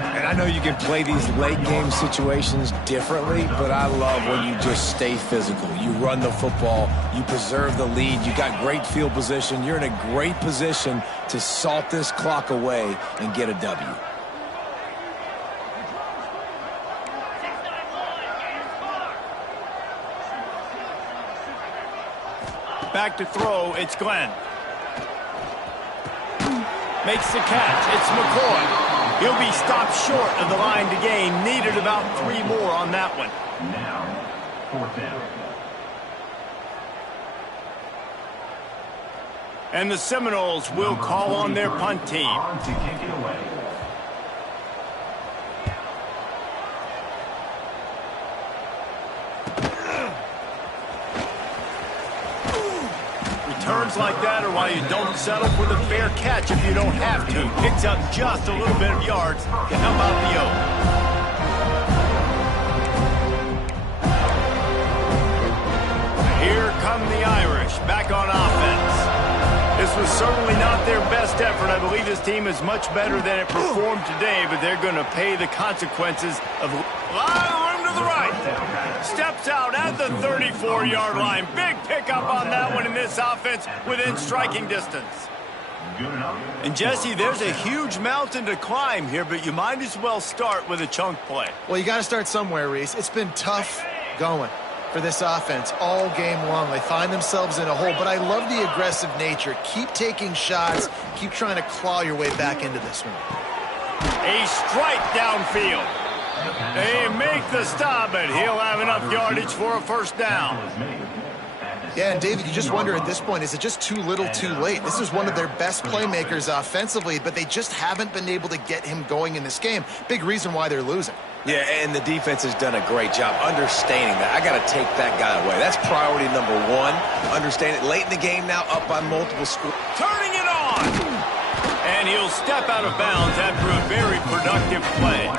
And I know you can play these late game situations differently, but I love when you just stay physical. You run the football, you preserve the lead, you got great field position. You're in a great position to salt this clock away and get a W. Back to throw, it's Glenn. Makes the catch, it's McCoy. He'll be stopped short of the line to gain. Needed about 3 more on that one. Now, 4th down. And the Seminoles will call on their punt team. On to kick it away. Returns like that are why you don't settle for the fair catch if you don't have to. Picks up just a little bit of yards to help out the O. Here come the Irish back on offense. This was certainly not their best effort. I believe this team is much better than it performed today, but they're going to pay the consequences of a lot of room to the right. Steps out at the 34-yard line. Big pickup on that one in this offense within striking distance. And, Jesse, there's a huge mountain to climb here, but you might as well start with a chunk play. Well, you got to start somewhere, Reese. It's been tough going for this offense all game long. They find themselves in a hole, but I love the aggressive nature. Keep taking shots. Keep trying to claw your way back into this one. A strike downfield. They make the stop, but he'll have enough yardage for a first down. Yeah, and David, you just wonder at this point, is it just too little too late? This is one of their best playmakers offensively, but they just haven't been able to get him going in this game. Big reason why they're losing. Yeah, and the defense has done a great job understanding that. I got to take that guy away. That's priority number 1. Understand it. Late in the game now, up by multiple scores. Turning it on! And he'll step out of bounds after a very productive play.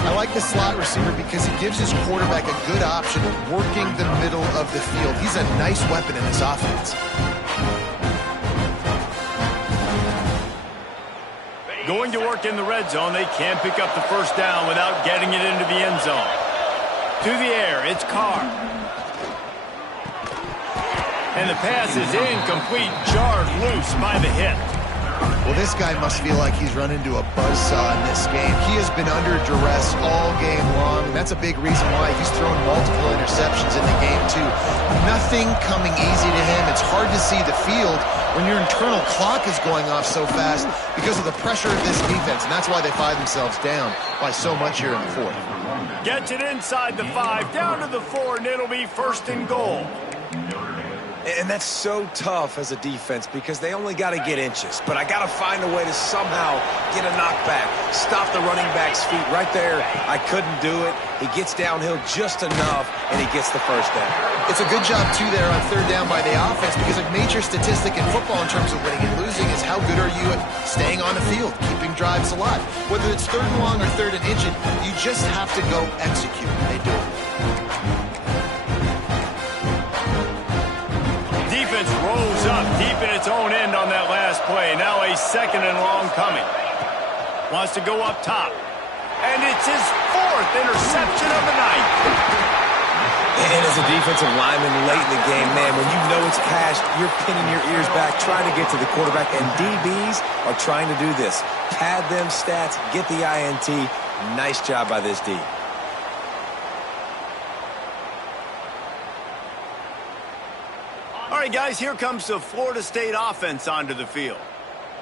I like the slot receiver because he gives his quarterback a good option of working the middle of the field. He's a nice weapon in this offense. Going to work in the red zone, they can't pick up the first down without getting it into the end zone. To the air, it's Carr. And the pass is incomplete, jarred loose by the hit. Well, this guy must feel like he's run into a buzzsaw in this game. He has been under duress all game long, and that's a big reason why he's thrown multiple interceptions in the game, too. Nothing coming easy to him. It's hard to see the field when your internal clock is going off so fast because of the pressure of this defense, and that's why they find themselves down by so much here in the fourth. Gets it inside the 5, down to the 4, and it'll be 1st and goal. And that's so tough as a defense because they only got to get inches. But I got to find a way to somehow get a knockback, stop the running back's feet right there. I couldn't do it. He gets downhill just enough, and he gets the first down. It's a good job, too, there on 3rd down by the offense because a major statistic in football in terms of winning and losing is how good are you at staying on the field, keeping drives alive. Whether it's 3rd and long or 3rd and inches, you just have to go execute. They do it. Defense rolls up deep in its own end on that last play. Now a 2nd and long coming. Wants to go up top. And it's his 4th interception of the night. And as a defensive lineman late in the game, man, when you know it's cash, you're pinning your ears back, trying to get to the quarterback. And DBs are trying to do this. Pad them stats, get the INT. Nice job by this D. All right, guys, here comes the Florida State offense onto the field.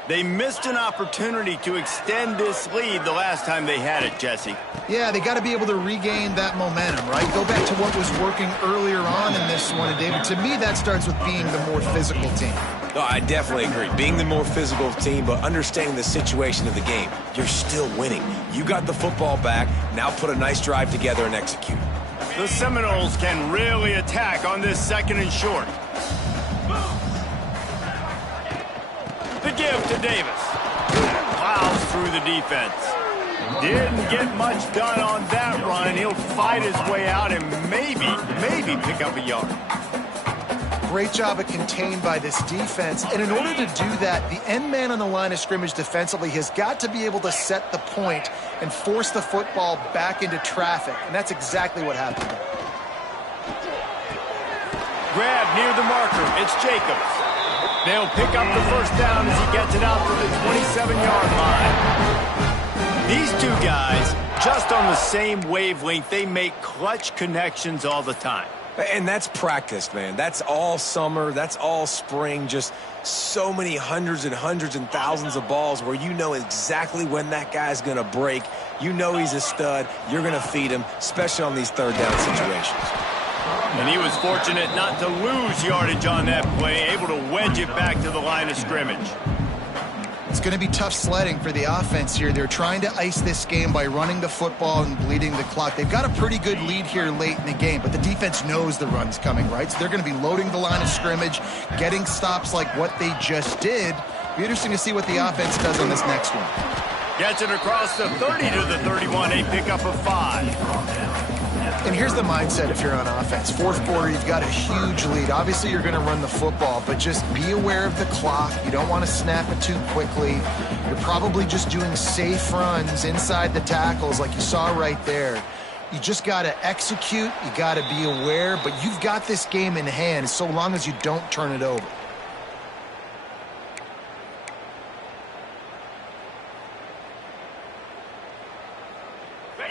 They missed an opportunity to extend this lead the last time they had it, Jesse. Yeah, they got to be able to regain that momentum, right? Go back to what was working earlier on in this one. And, David, to me, that starts with being the more physical team. Oh, I definitely agree. Being the more physical team, but understanding the situation of the game. You're still winning. You got the football back. Now put a nice drive together and execute. The Seminoles can really attack on this 2nd and short. The give to Davis. Plows through the defense. Didn't get much done on that run. He'll fight his way out and maybe pick up a yard. Great job of contained by this defense. And in order to do that, the end man on the line of scrimmage defensively has got to be able to set the point and force the football back into traffic. And that's exactly what happened. Grab near the marker. It's Jacobs. They'll pick up the 1st down as he gets it out to the 27-yard line. These two guys, just on the same wavelength, they make clutch connections all the time. And that's practice, man. That's all summer. That's all spring. Just so many hundreds and thousands of balls where you know exactly when that guy's going to break. You know he's a stud. You're going to feed him, especially on these 3rd down situations. And he was fortunate not to lose yardage on that play, able to wedge it back to the line of scrimmage. It's going to be tough sledding for the offense here. They're trying to ice this game by running the football and bleeding the clock. They've got a pretty good lead here late in the game, but the defense knows the run's coming, right? So they're going to be loading the line of scrimmage, getting stops like what they just did. Be interesting to see what the offense does on this next one. Gets it across the 30 to the 31, a pickup of 5. And here's the mindset if you're on offense. 4th quarter, you've got a huge lead. Obviously, you're going to run the football, but just be aware of the clock. You don't want to snap it too quickly. You're probably just doing safe runs inside the tackles like you saw right there. You just got to execute. You got to be aware, but you've got this game in hand so long as you don't turn it over.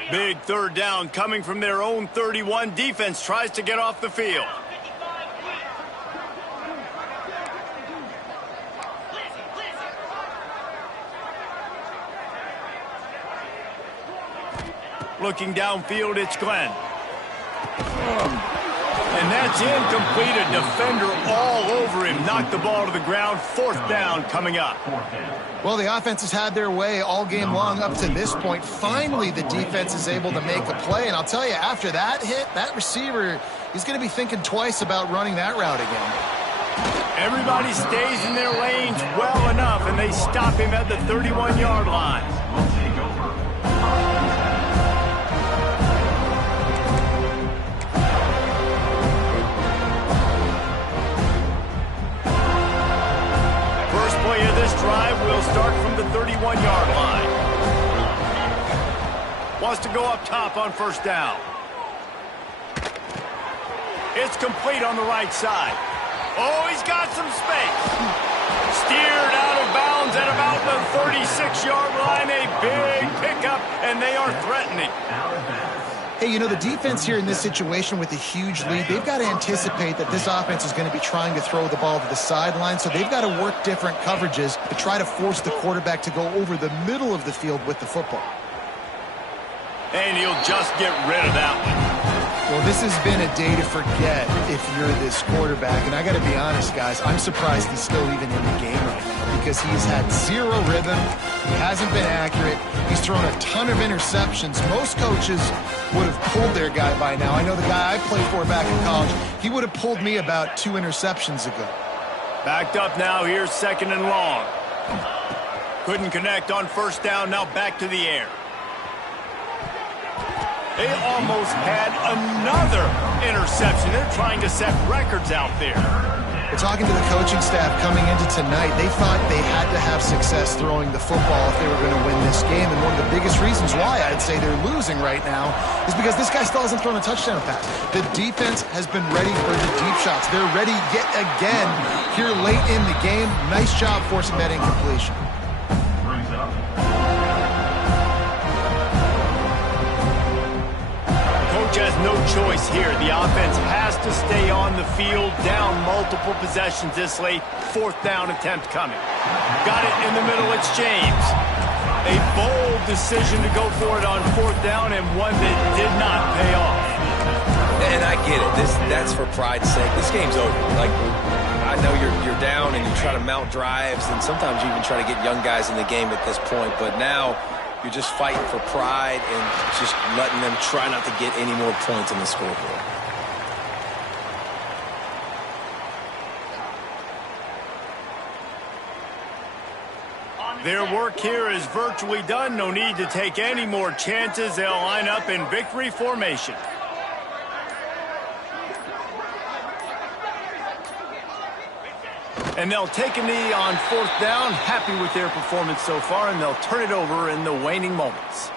Big 3rd down coming from their own 31. Defense tries to get off the field. Looking downfield, it's Glenn. And that's incomplete. A defender all over him. Knocked the ball to the ground. 4th down coming up. Well, the offense has had their way all game long up to this point. Finally, the defense is able to make a play. And I'll tell you, after that hit, that receiver, he's going to be thinking twice about running that route again. Everybody stays in their lanes well enough, and they stop him at the 31-yard line. Play of this drive will start from the 31-yard line. Wants to go up top on 1st down. It's complete on the right side. Oh, he's got some space. Steered out of bounds at about the 36-yard line. A big pickup, and they are threatening. Hey, you know, the defense here in this situation with a huge lead, they've got to anticipate that this offense is going to be trying to throw the ball to the sideline, so they've got to work different coverages to try to force the quarterback to go over the middle of the field with the football. And he'll just get rid of that one. Well, this has been a day to forget if you're this quarterback. And I got to be honest, guys, I'm surprised he's still even in the game right now because he's had zero rhythm. He hasn't been accurate. He's thrown a ton of interceptions. Most coaches would have pulled their guy by now. I know the guy I played for back in college, he would have pulled me about 2 interceptions ago. Backed up now. Here's 2nd and long. Couldn't connect on 1st down. Now back to the air. They almost had another interception. They're trying to set records out there. We're talking to the coaching staff coming into tonight. They thought they had to have success throwing the football if they were going to win this game. And one of the biggest reasons why I'd say they're losing right now is because this guy still hasn't thrown a touchdown pass. The defense has been ready for the deep shots. They're ready yet again here late in the game. Nice job forcing that incompletion. Has no choice here. The offense has to stay on the field, down multiple possessions this late. 4th down attempt coming. Got it in the middle. It's James. A bold decision to go for it on 4th down and one that did not pay off. And I get it. That's for pride's sake. This game's over. Like, I know you're down and you try to mount drives, and sometimes you even try to get young guys in the game at this point. But now you're just fighting for pride and just letting them try not to get any more points in the scoreboard. Their work here is virtually done. No need to take any more chances. They'll line up in victory formation. And they'll take a knee on 4th down. Happy with their performance so far, and they'll turn it over in the waning moments.